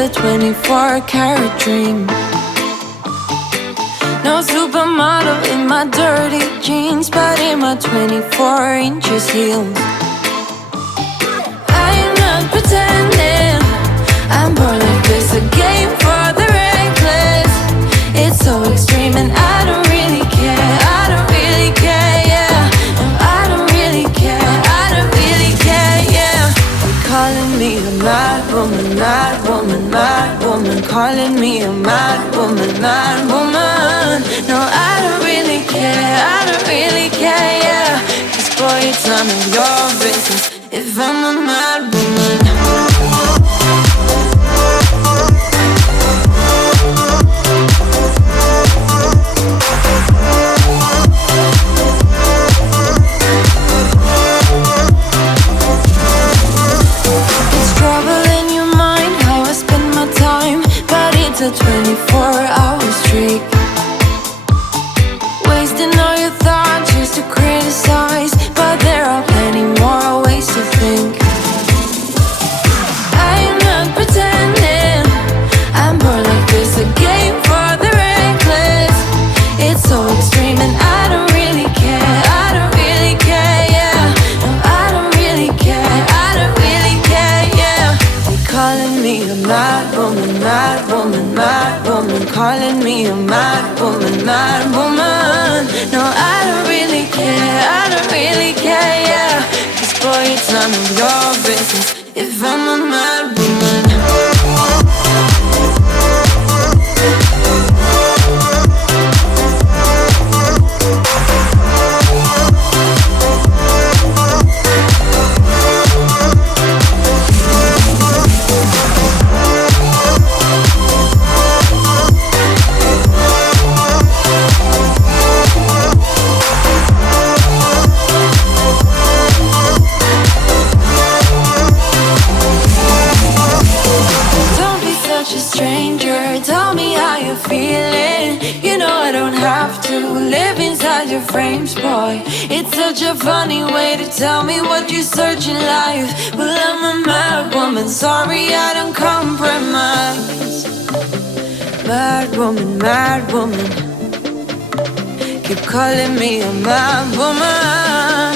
a 24-karat dream. No supermodel in my dirty jeans, but in my 24 inches heels. I am not pretending, I'm born like this, a game for the reckless. It's so extreme and I don't really care, I don't really care, yeah. No, I don't really care, I don't really care, yeah. They're calling me a mad woman, mad woman, mad woman. Calling me a mad woman, mad woman. No, I don't really care, I don't really care, yeah. 'Cause boy, it's none of your business if I'm a mad woman. A 24-hour streak, wasting all your thoughts just to criticize, but there are plenty more ways to think. I am not pretending, I'm born like this, a game for the reckless. It's so extreme and I don't really care, I don't really care, yeah. No, I don't really care, I don't really care, yeah. They're calling me a mad woman, mad woman, mad woman. Calling me a mad woman, mad woman. No, I don't really care, I don't really care, yeah. 'Cause boy, it's none of your business if I'm a mad woman. Frames, boy, it's such a funny way to tell me what you search in life. Well, I'm a mad woman, sorry I don't compromise. Mad woman, mad woman. Keep calling me a mad woman.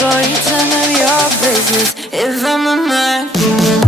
Boy, it's none of your business if I'm a mad woman.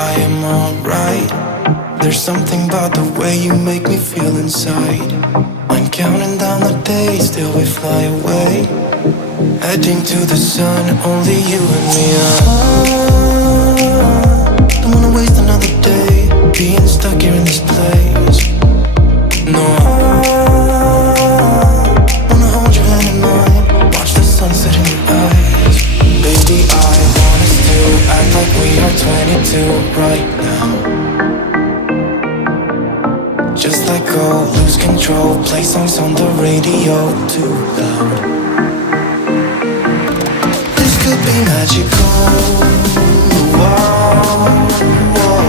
I am alright. There's something about the way you make me feel inside. I'm counting down the days till we fly away, heading to the sun, only you and me. Don't wanna waste another day being stuck here in this place. No, wanna hold your hand in mine, watch the sunset in your eyes. Baby, I want us to act like we are 22 right now. Just let go, lose control, play songs on the radio too loud. This could be magical. Whoa, whoa.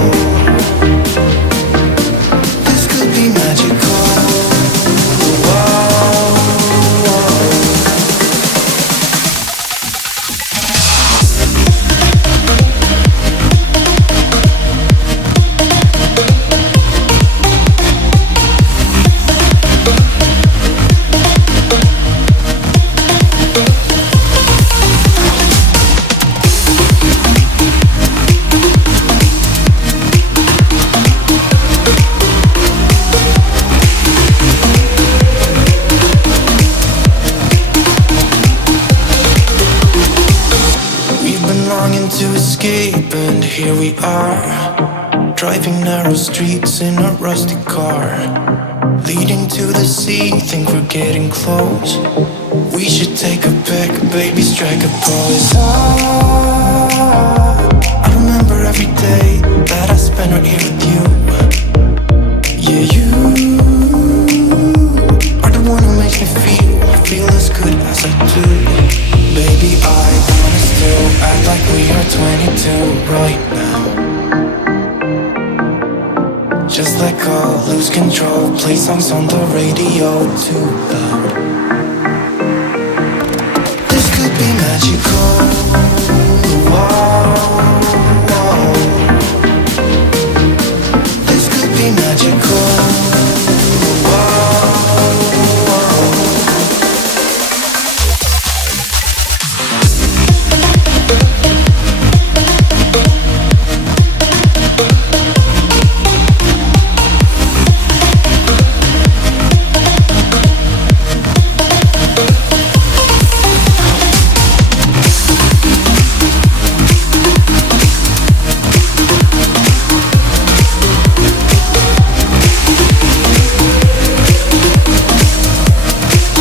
This could be magical. Whoa, whoa. To escape, and here we are, Driving narrow streets in a rusty car, leading to the sea, think we're getting close. We should take a pic, baby, strike a pose. I remember every day that I spent right here with you. Yeah, you are the one who makes me feel as good as I do. Baby, I wanna still act like we are 22 right now. Just let go, lose control, play songs on the radio too loud. This could be magical.